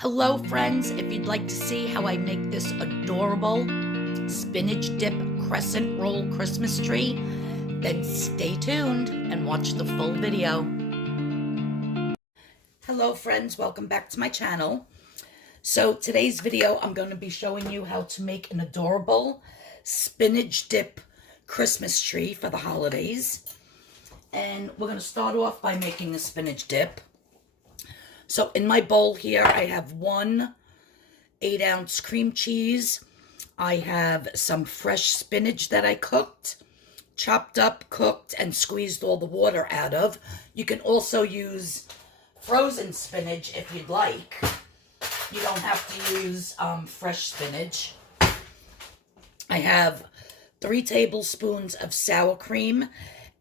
Hello friends, if you'd like to see how I make this adorable spinach dip crescent roll Christmas tree, then stay tuned and watch the full video. Hello friends, welcome back to my channel. So today's video I'm going to be showing you how to make an adorable spinach dip Christmas tree for the holidays. And we're going to start off by making the spinach dip. So in my bowl here, I have 1 8-ounce cream cheese. I have some fresh spinach that I cooked, chopped up, cooked, and squeezed all the water out of. You can also use frozen spinach if you'd like. You don't have to use fresh spinach. I have 3 tablespoons of sour cream.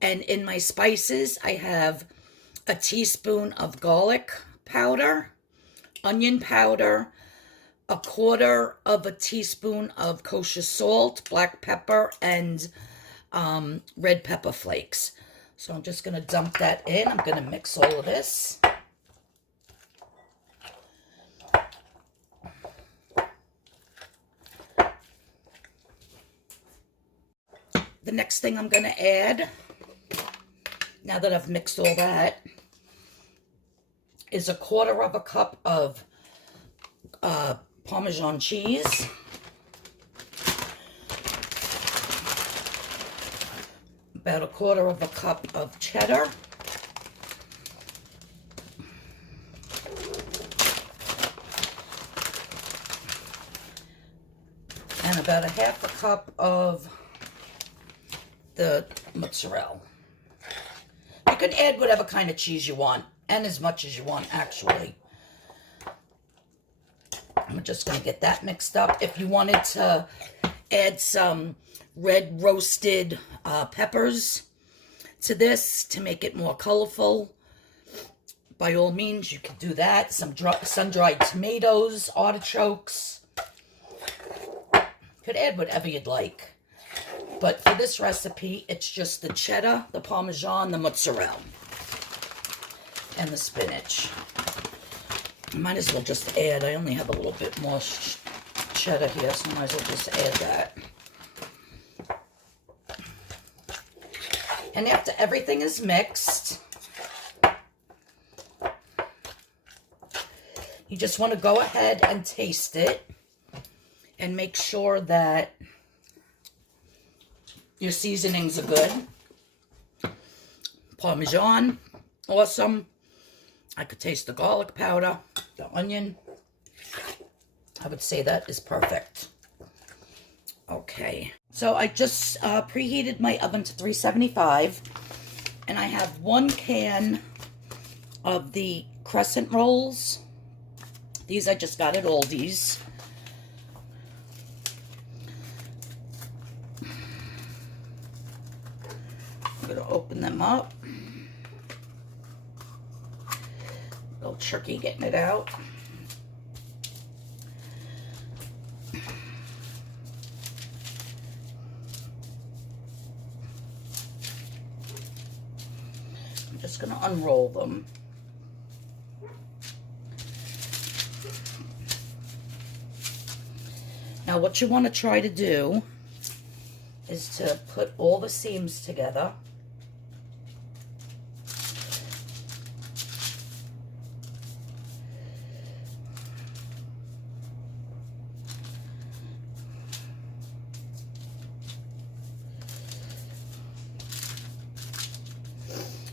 And in my spices, I have a teaspoon of garlic powder, onion powder, 1/4 of a teaspoon of kosher salt, black pepper, and red pepper flakes. So I'm just going to dump that in. I'm going to mix all of this. The next thing I'm going to add, now that I've mixed all that, is 1/4 of a cup of Parmesan cheese, about 1/4 of a cup of cheddar, and about 1/2 cup of the mozzarella. You can add whatever kind of cheese you want, and as much as you want, actually. I'm just going to get that mixed up. If you wanted to add some red roasted peppers to this to make it more colorful, by all means, you could do that. Some sun-dried tomatoes, artichokes. You could add whatever you'd like. But for this recipe, it's just the cheddar, the Parmesan, the mozzarella, and the spinach. I might as well just add, I only have a little bit more cheddar here, so I might as well just add that. And after everything is mixed, you just want to go ahead and taste it and make sure that your seasonings are good. Parmesan, awesome. I could taste the garlic powder, the onion. I would say that is perfect. Okay, so I just preheated my oven to 375, and I have 1 can of the Crescent rolls. These I just got at Aldi's. I'm going to open them up. A little tricky getting it out. I'm just going to unroll them. Now what you want to try to do is to put all the seams together.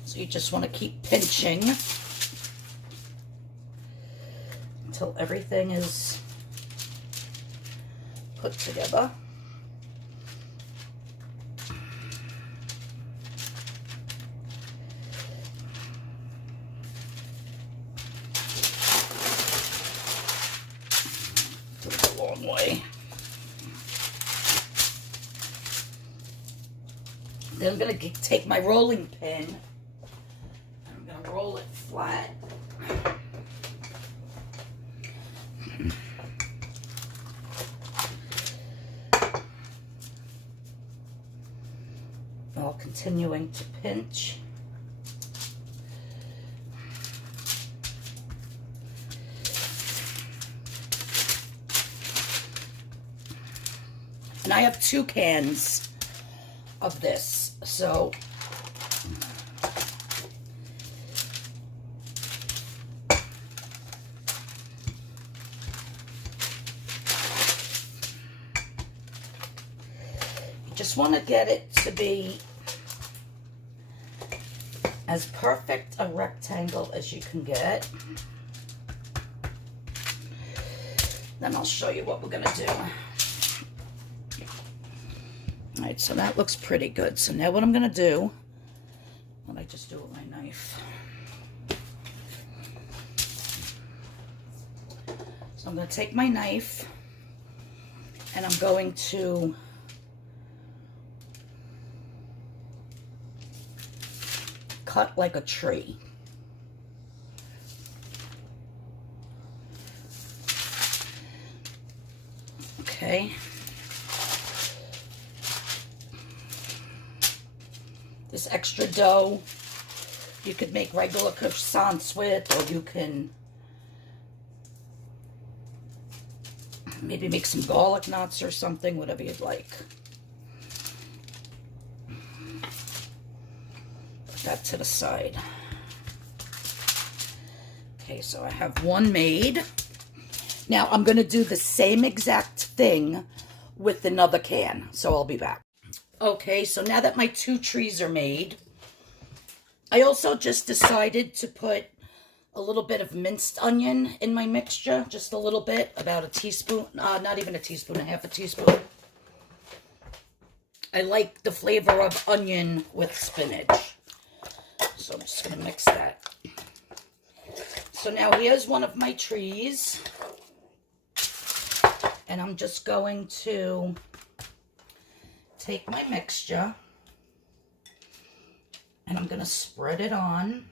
So you just want to keep pinching until everything is put together. Took a long way. Then I'm going to take my rolling pin. Roll it flat. While continuing to pinch. And I have 2 cans of this. So you just want to get it to be as perfect a rectangle as you can get. Then I'll show you what we're going to do. All right, so that looks pretty good. So now what I'm going to do, what I just do with my knife. So I'm going to take my knife and I'm going to cut like a tree. Okay. This extra dough, you could make regular croissants with, or you can maybe make some garlic knots or something, whatever you'd like. Put that to the side. Okay, so I have one made. Now I'm going to do the same exact thing with another can, so I'll be back. Okay, so now that my 2 trees are made, I also just decided to put a little bit of minced onion in my mixture, just a little bit, about a teaspoon, not even a teaspoon, a half a teaspoon. I like the flavor of onion with spinach, so I'm just going to mix that. So now here's one of my trees, and I'm just going to take my mixture and I'm going to spread it on,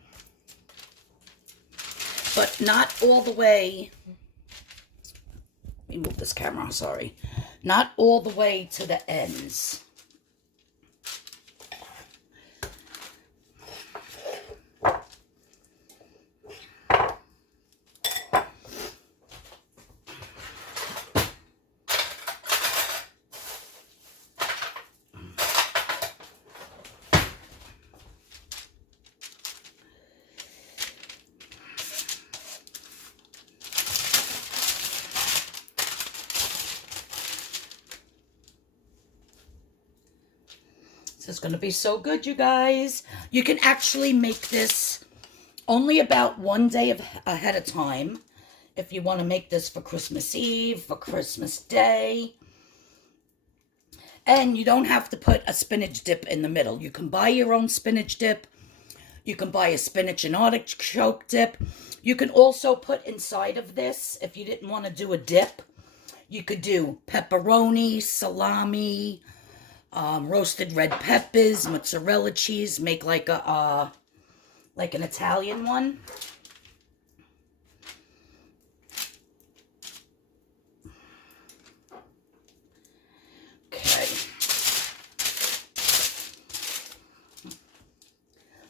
but not all the way. Let me move this camera, sorry. Not all the way to the ends. This is going to be so good, you guys. You can actually make this only about 1 day ahead of time if you want to make this for Christmas Eve, for Christmas Day. And you don't have to put a spinach dip in the middle. You can buy your own spinach dip. You can buy a spinach and artichoke dip. You can also put inside of this, if you didn't want to do a dip, you could do pepperoni, salami, roasted red peppers, mozzarella cheese, make like a like an Italian one. Okay.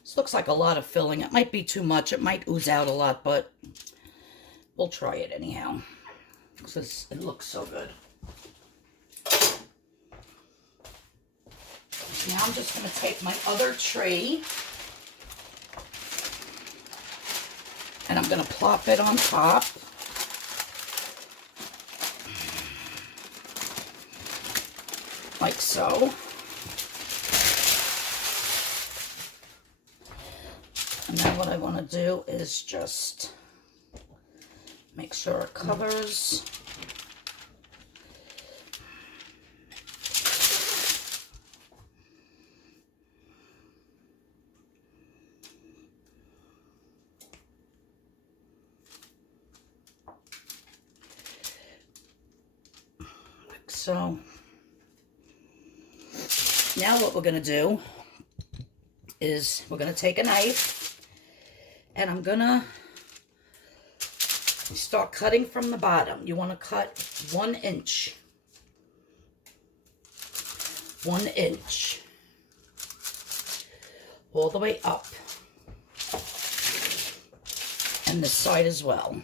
This looks like a lot of filling. It might be too much. It might ooze out a lot, but we'll try it anyhow, because it looks so good. Now I'm just going to take my other tray and I'm going to plop it on top. Like so. And then what I want to do is just make sure it covers. So now what we're going to do is we're going to take a knife and I'm going to start cutting from the bottom. You want to cut 1 inch. 1 inch. All the way up. And this side as well.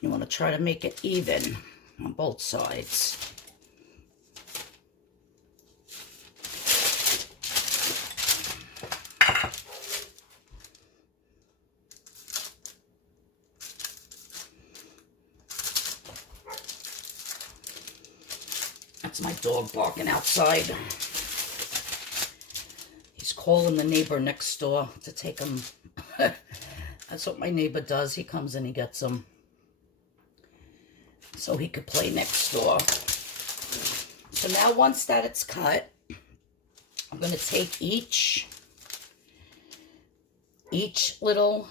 You want to try to make it even on both sides. That's my dog barking outside. He's calling the neighbor next door to take him. That's what my neighbor does. He comes and he gets them so he could play next door. So now once that it's cut, I'm going to take each little,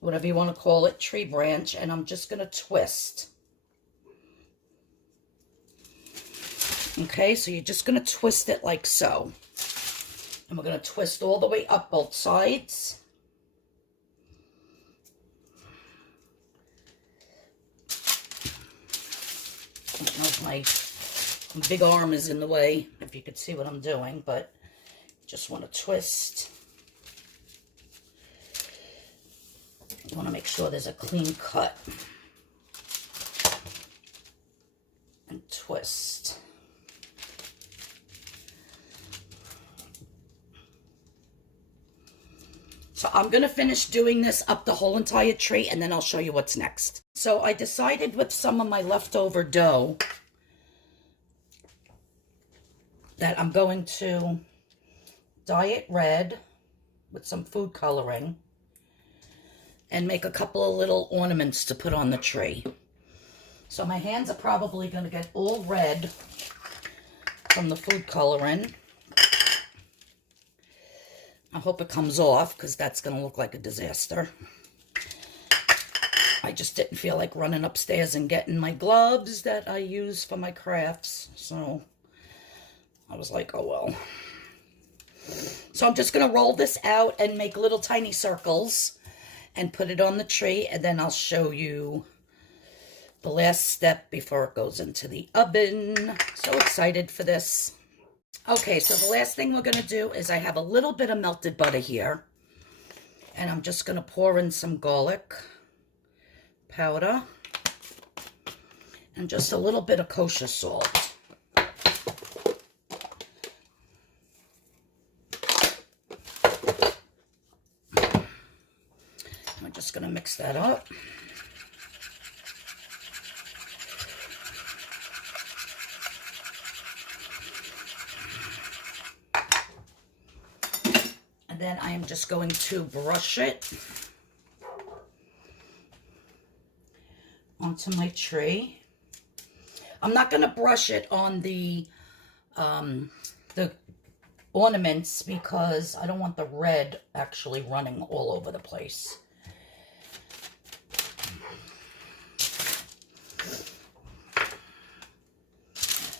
whatever you want to call it, tree branch, and I'm just going to twist. Okay, so you're just going to twist it like so. And we're going to twist all the way up both sides. I don't know if my big arm is in the way, if you could see what I'm doing, but just want to twist. You want to make sure there's a clean cut. And twist. So I'm going to finish doing this up the whole entire tree, and then I'll show you what's next. So I decided with some of my leftover dough that I'm going to dye it red with some food coloring and make a couple of little ornaments to put on the tree. So my hands are probably going to get all red from the food coloring. I hope it comes off, because that's going to look like a disaster. I just didn't feel like running upstairs and getting my gloves that I use for my crafts. So I was like, oh well. So I'm just going to roll this out and make little tiny circles and put it on the tree. And then I'll show you the last step before it goes into the oven. So excited for this. Okay, so the last thing we're going to do is I have a little bit of melted butter here. And I'm just going to pour in some garlic powder. And just a little bit of kosher salt. I'm just going to mix that up. Then I am just going to brush it onto my tree. I'm not going to brush it on the ornaments because I don't want the red actually running all over the place.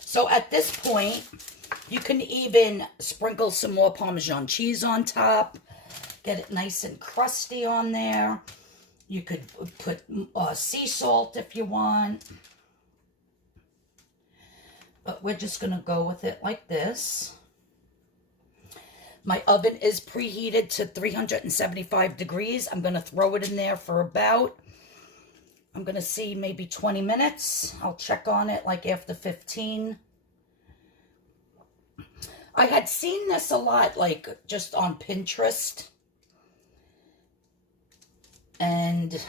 So at this point, you can even sprinkle some more Parmesan cheese on top. Get it nice and crusty on there. You could put sea salt if you want. But we're just going to go with it like this. My oven is preheated to 375 degrees. I'm going to throw it in there for about, I'm going to see maybe 20 minutes. I'll check on it like after 15. I had seen this a lot, like, just on Pinterest. And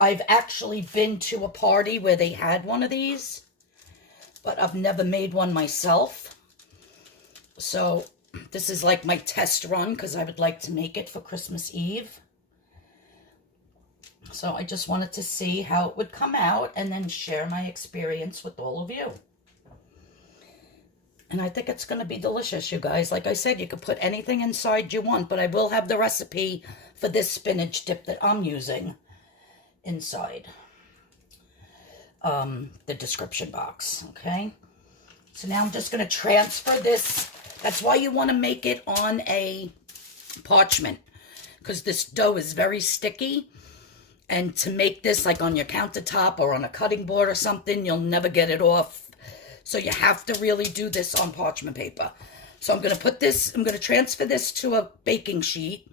I've actually been to a party where they had one of these. But I've never made one myself. So this is like my test run, because I would like to make it for Christmas Eve. So I just wanted to see how it would come out and then share my experience with all of you. And I think it's going to be delicious, you guys. Like I said, you could put anything inside you want, but I will have the recipe for this spinach dip that I'm using inside the description box, okay? So now I'm just going to transfer this. That's why you want to make it on a parchment, because this dough is very sticky. And to make this like on your countertop or on a cutting board or something, you'll never get it off. So you have to really do this on parchment paper. So I'm going to put this, I'm going to transfer this to a baking sheet.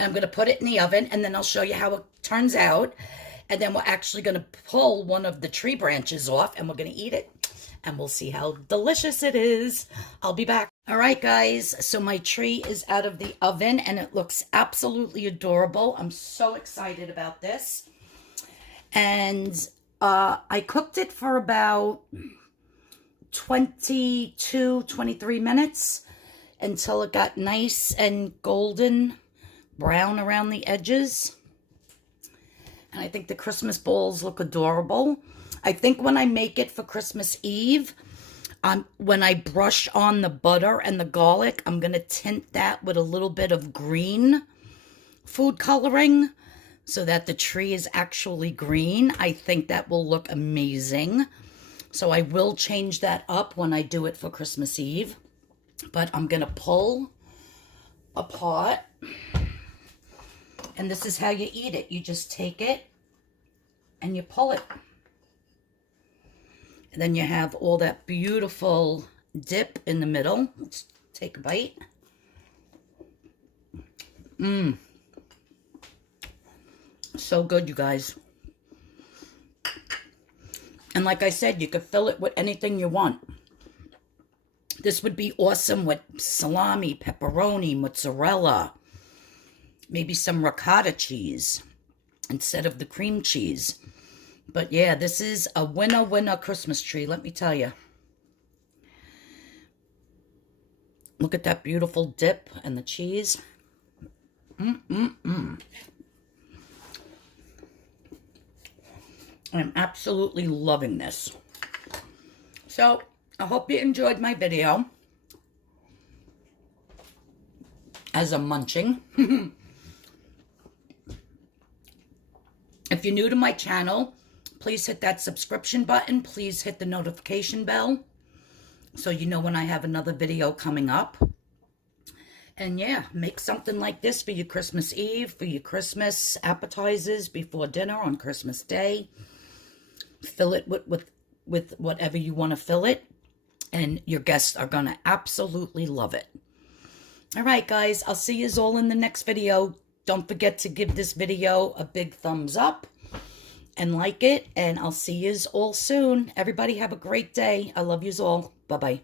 And I'm going to put it in the oven, and then I'll show you how it turns out. And then we're actually going to pull one of the tree branches off, and we're going to eat it. And we'll see how delicious it is. I'll be back. All right, guys. So my tree is out of the oven, and it looks absolutely adorable. I'm so excited about this. And I cooked it for about 22, 23 minutes until it got nice and golden brown around the edges. And I think the Christmas balls look adorable. I think when I make it for Christmas Eve, when I brush on the butter and the garlic, I'm going to tint that with a little bit of green food coloring so that the tree is actually green. I think that will look amazing. So I will change that up when I do it for Christmas Eve. But I'm going to pull apart. And this is how you eat it. You just take it and you pull it. And then you have all that beautiful dip in the middle. Let's take a bite. Mmm. So good, you guys. And like I said, you could fill it with anything you want. This would be awesome with salami, pepperoni, mozzarella, maybe some ricotta cheese instead of the cream cheese. But yeah, this is a winner Christmas tree, let me tell you. Look at that beautiful dip and the cheese. I'm absolutely loving this. So, I hope you enjoyed my video. As I'm munching. If you're new to my channel, please hit that subscription button. Please hit the notification bell so you know when I have another video coming up. And yeah, make something like this for your Christmas Eve, for your Christmas appetizers before dinner on Christmas Day. Fill it with whatever you want to fill it. And your guests are going to absolutely love it. All right, guys, I'll see you all in the next video. Don't forget to give this video a big thumbs up and like it. And I'll see you all soon. Everybody have a great day. I love you all. Bye-bye.